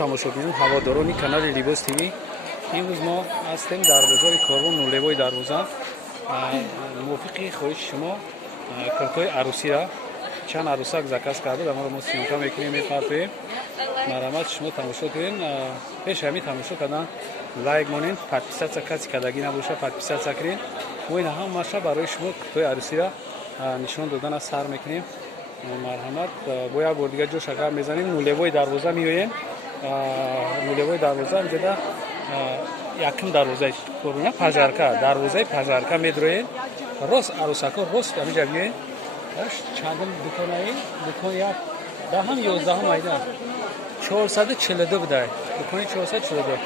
тамошо кунед ҳаводорони канали Либос ТВ. имрӯз мо ҳастем дар бозори Корвон нулевои дарвоза. мувофиқи хоҳиши шумо куртахои Арусиро чанд арусак заказ карда амаро мо сёмка мекунем, мефармоем. марҳамат шумо тамошо кунед. пеш ҳамин тамошо кардан лайк монед, подписатсия каси кардагӣ набоша, подписатсия кунед. мо ин ҳамаша барои шумо куртахои Арусиро нишон додан сар мекунем. марҳамат, бо як бор дига ҷош агар мезанем нулевои дарвоза меоем. нулевои дарвоза инҷода якм дарвозаи корона пажарка, дарвозаи пажарка медроем. рост арусако рост амиҷа биёем. чандум дуконаи дукон як даҳам 11 айда 442 будай. дукони 442.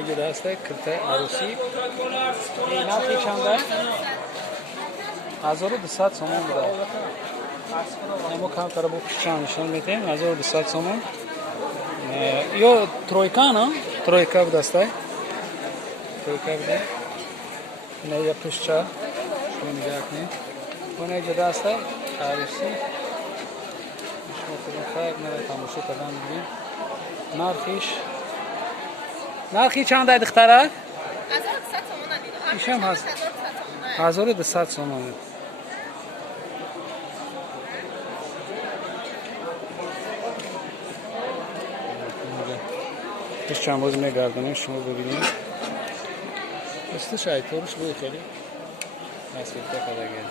инҷода ҳаста куртахои Арусӣ. нархи чанда? 1200 сомон буда. мо камтара бо пишчан нишон медиҳем. 1200 сомон. ё тройка, на? Тройка будастай. Тройка буда. ина я пишча. шумо нигоҳ кунед. он инҷода ҳаста Арусӣ. шумо худон фарқ мера тамошо кардан бигиред. нархи чанда духтара? 1200 сомон адида. ишам ҳаст. 1200 сомон. пеш чанд боз мегардонем шумо бибинед. устуш айторуш буд хеле насбита кадаген.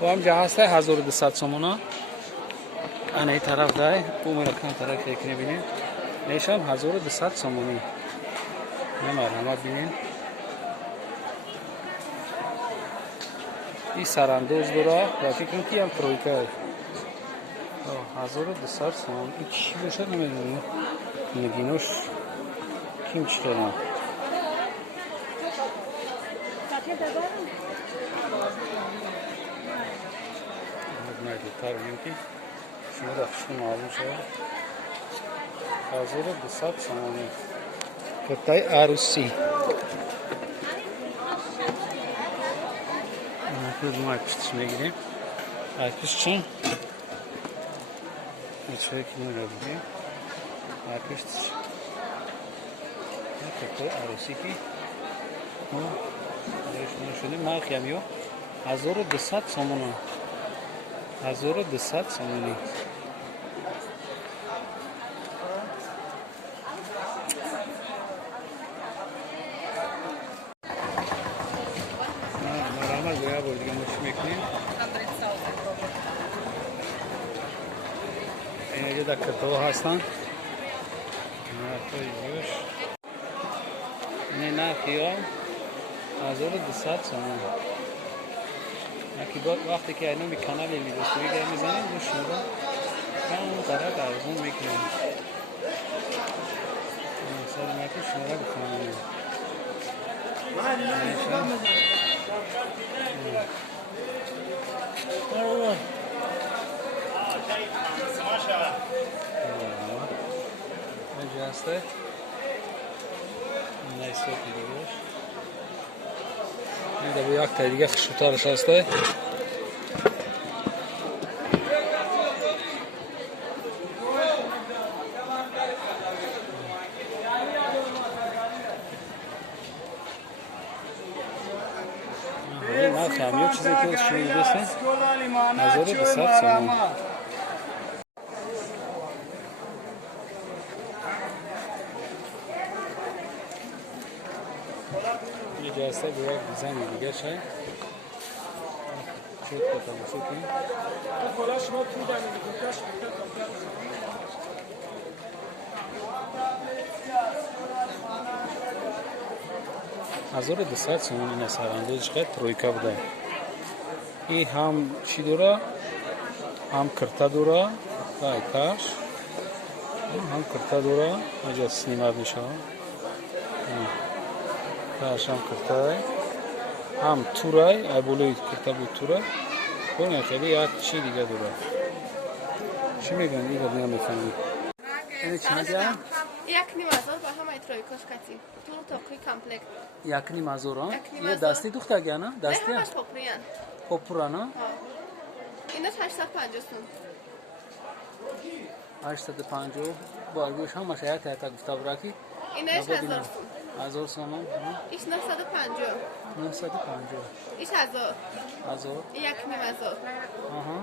бо ҳам ҷа ҳастай 1200 сомона. анаи тараф дай умра кам тараф фикр бинед. нешам 1200 сомони. марҳамат бинед. ин сарандоз дора ва фикр кунам ки ҳам тройка. 1200 сомон. ин чӣ бошад намедонам. нигинош ким чиқена. найдотар бинем ки шумо дар хушку маълум шавад. 1200 сомони. куртахои Арусӣ. мо айпиштиш мегирем. айпиш чӣ? человек не любит. Айпиштиш. куртахои Арусӣ ки мо шумо шудем нархи ҳам ё 1200 сомон. 1200 сомони. марҳамат бо як бор дига мо чӣ мекунем? инҷода куртахоҳо ҳастанд. нархҳои ҷӯш. ин нархи ё 1200 сомон. вақте ки айноми канали Либос ТВ мезанем мо шумо кам тараф арзон мекунем. саломати шуморо бихонем. اینجا هسته نیست دیگهش این دو یک تا دیگه خشوتارش هسته این کامیو چیزی که شما دوستین نظر بسیار سلام یه جلسه به یک دیزاین دیگه شد چوب تماشا کنید کلا شما تو دارید کلاش هزار دویست سومن این سراندازش که ترویکا بوده. این هم چی دوره؟ هم کرتا دوره. وای کاش. هم کرتا دوره. اینجا سینماد میشه. کاش هم کرتای. هم تورای. ابولوی کرتا بود تورا. کنه خیلی یک چی دیگه دوره. چی میگن؟ این رو نمیفهمم. این چی میگن؟ یک نیم هزار با همه ترویکاش کتی. تو تاقی کامپلکت. یک نیم هزار ها؟ یه دستی دختر گه نه؟ دستی همش پاپریان. پاپورا نه؟ اینش 850 سون 850 بارگوش همش یک گفته برا کی اینش 1000 سون 1000 سومان ایش 950 950 ایش 1000 1000 یک نیم 1000 آها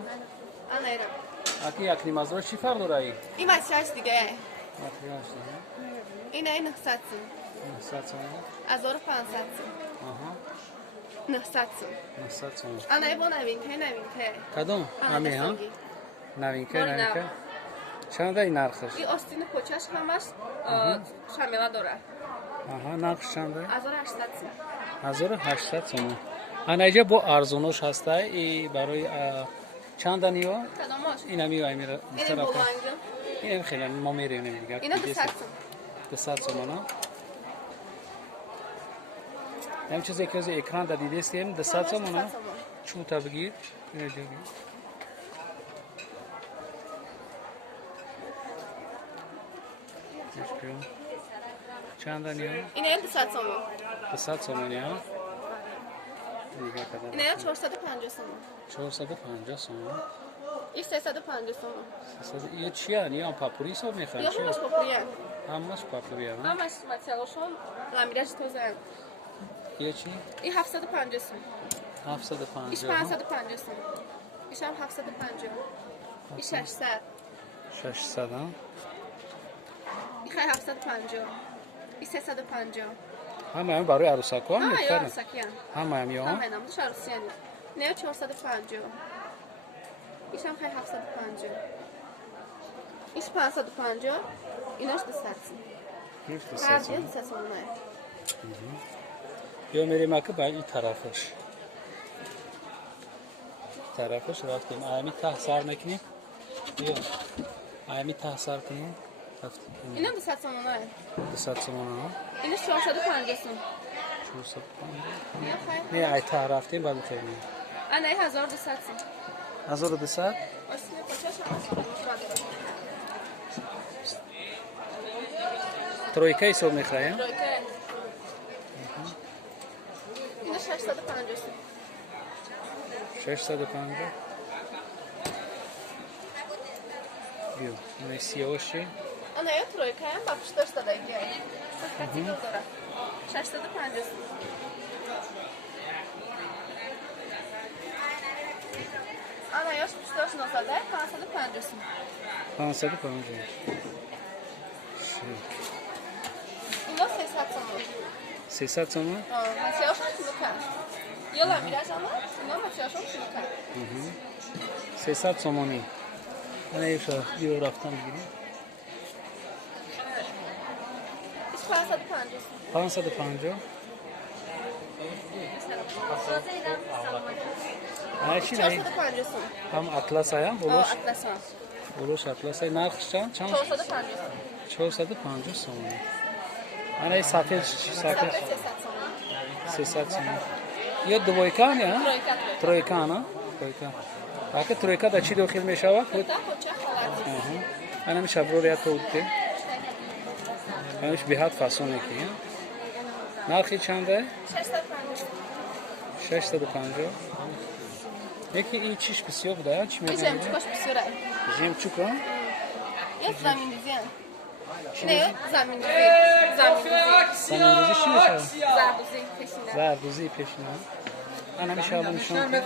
آن ایرم اکی یک نیم 1000 چی فرق داره ای این مچش دیگه ماتریاش اینه 900 سون 900 سومان 1500 سون آها 900 سون 900 سومان آن ای با نوینکه کدوم همه ها نوینکه چند این نرخش این آستین پوچش همش شامیلا داره آها نرخش چنده 1800 سون 1800 سومان انا اینجا با ارزونش هسته ای برای چند دنیو کدامش اینا میوای میره این طرف بلنگم این خیلی ما میریم دیگه اینا 200 سون 200 سومان ها هم چیزی که از اکران دیده استیم 200 سومان ها چون تا بگیر اینو دیگه چند دنیو اینه 200 سومان 200 سومانی ها دیگه کدام اینه 450 سومان 450 سومان این 350 سومان یه چیه نیا پاپوری سو میخوان یا همش پاپریه همش پاپوری ها همش متیالشون لامیرش توزن یه چی این 750 سومان 750 ایش 550 سومان ایش هم 750 این 600 600 ها این خیلی 750 این 350 همه هم برای عروسک ها یا میخرن عروسکی هم همه هم یا همه نمودش عروسی هم نه 450 ایش هم خیلی 750 ایش 550 ایناش 200 هر دیگه 200 سومانه یا میریم که باید این طرفش رفتیم آمی ته سر نکنیم یا آمی ته سر کنیم رفتیم اینم 200 سومانه 200 سومان ها اینش 450 سوم 450 نه ای ته رفتیم بعد می‌خریم انا 1200 سوم 1200 اصلا پچاش هم ترویکای سو می‌خریم اینش 650 سوم 650 بیو این سیاوشی انا یا ترویکا هم با پشتش داده دیگه کسی داره 650 سوم انا یاش پشتش 900 550 سوم 550 اینا 300 سوم 300 سومان مسیحاش هم شروع کرد یا لامیرش هم اینا مسیحاش هم شروع کرد 300 سومانی من یه شو بیو رفتم بگیریم 550 سوم 550 چی نه 450 سوم هم اطلس ها بولوش اطلس ها بولوش اطلس های نرخش چند 450 سوم 450 سومانی من این سفید 300 سومانی یا دوبایکان یا ترویکان ها ترویکان اگه ترویکا در چی داخل می شود انا میشه برای تو بده همش به حد فاسونه کی نرخی چنده 650 یکی این چیش بسیار بوده چی میگه میگم چیکارش بسیاره جیم چوکا یه زمین دیزی هم نه زمین دیزی زمین چی میشه زربوزی پیشینه زربوزی پیشینه انا میشه الان نشون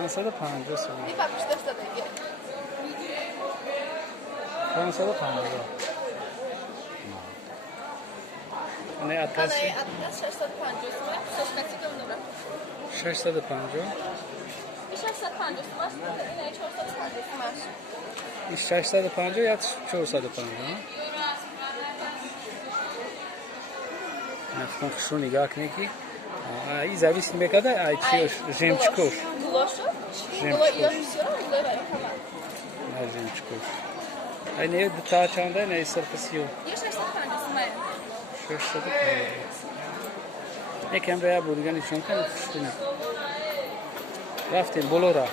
550 سومن این پاپش دست داده دیگه 550 نه اطلس انا اطلس 650 سومه 650 این 650 سومه این 450 سومه این 650 یا 450 نفتون خشو نگاه کنی که این зависит میکرده ای چیش жемчугов жемчугов ای نه دو تا چنده نه سرفسیو یه 650 سومه 650 یکم بیا بودگانی چون کنه خشتونه رفتیم بلورا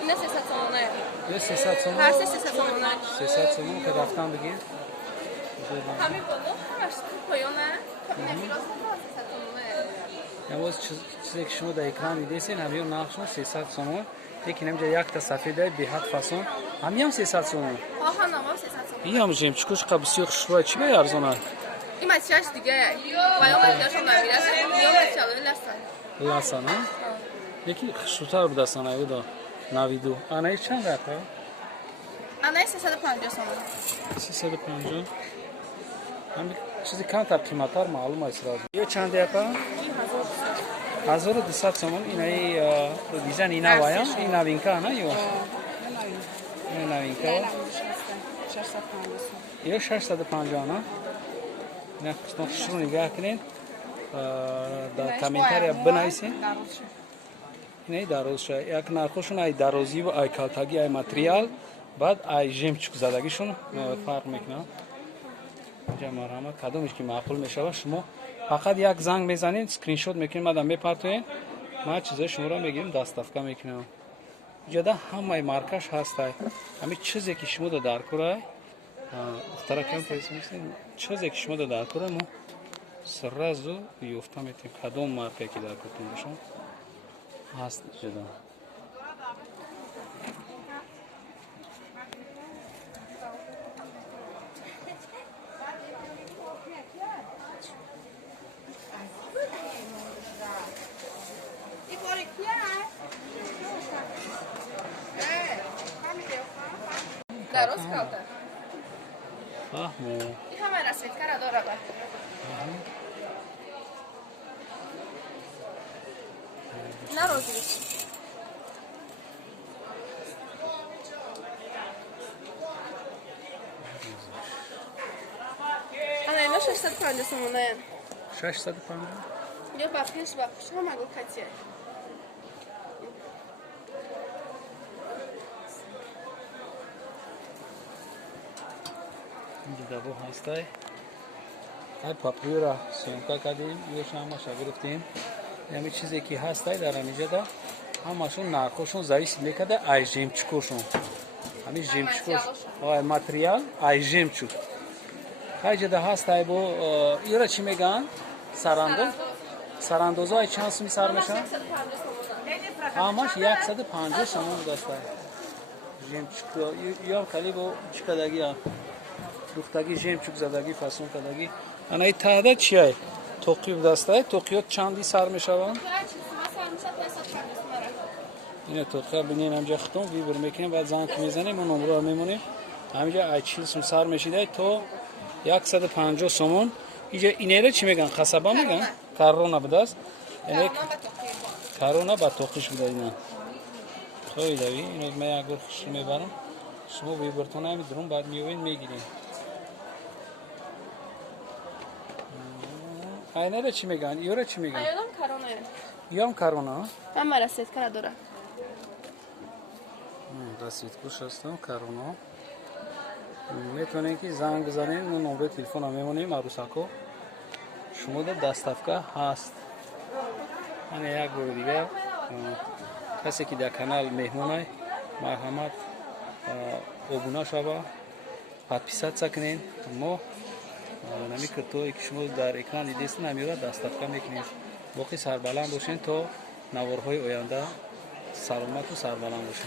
این 300 سومه یه 300 سومه هر 300 سومه 300 سومه که رفتم بگیر همین بلو همش پایانه نمیراست 300 سومه امروز چیزی که شما در اکران می‌دیدین همیون نقشون 300 سوم. یکی نمیشه یک تا سفیده به 7 فاصون. همیام 300 سوم. آها نامم 300 سوم. اینم جیم چکوش قبل سیخ شروع چی به ارزونه؟ این مچش دیگه. وای مچشون نمیرسه. یا مچالو لسان. لسان ها؟ یکی شوتر بود دستانه بود. نویدو. آنها چند رفته؟ آنها 350 سوم. 350. همین چیزی کم تر قیمت‌تر معلومه است راز. یا چند دیگه؟ 1200 سوم. اینایی دیزاین اینا وایم. این نوینکا نه یو. این نوینکا. 650. یا 650 نه؟ نه کستون شروع نگاه کنین. در کامنتاری بنویسین. اینایی داروشه. یک نرخشون ای داروزی و ای کالتاگی ای ماتریال بعد ای جیم چک زدگیشون فرق میکنه. اینجا مرحمت کدومش که معقول میشه شما فقط یک زنگ میزنید اسکرین شات میکنید بعد میپرتوین ما چیزای شما رو میگیریم دستافکا میکنیم. اینجا همه مارکاش هست. همین چیزی که شما در کوره اختراع کردن میسین چیزی که شما در کوره ما سرازو یافته میتیم کدوم مارکایی که در کوتون باشن هست جدا. درست کالته. فهمو. این همه رسید کرده داره با. نه روزیش. اینا 650 سومونه. 650. یا باقیش شما مگو کاتیه. اینجا دو هسته. های پاپریورا سیمکا کردیم. یه شما شگرفتیم. یعنی چیزی که هسته در اینجا دا همشون نرخشون زایس میکرده ای جیم چکوشون. همین جیم چکوش. آی ماتریال ای جیم چک. های جدا هسته بو ایرا چی میگن؟ سراندوز. سراندوزای چند سومی سر میشن؟ همش 150 سوم داشته. جیم چک یا خالی بو چکدگی ها. دوختگی جیم چک زدگی فاسون کدگی. انا ای تعداد چیه؟ توقیو دسته توقیو چندی سر میشوند؟ اینه توقیو بینین همجا ختم ویبر میکنیم بعد زنگ میزنیم و نمره میمونیم همینجا 80 سوم سر میشیده تو 150 سومون. اینجا اینه چی میگن؟ خصبا میگن؟ کرونا بدست؟ کرونا با توقیش بوده اینا خیلی دوی اینو من اگر خوش میبرم شما ویبرتون همیدرون بعد میوین میگیریم. اینه را چی میگن؟ ایو را چی میگن؟ ایو هم کرونا. ایو هم کرونا؟ همه رسید کرده داره. رسید کش هستم کرونا. میتونین که زنگ بزنین و نمره تلفن هم میمونیم عروسکو شما در دستافکا هست. اینه یک بار دیگه کسی که در کانال مهمونه مرحمت ابونا شبا پادپیسات سکنین ما نمی که توی که شما در اکران دیدین همیرا دستافکا میکنید باقی سربلند باشین تا نوارهای آینده سلامت و سربلند باشین.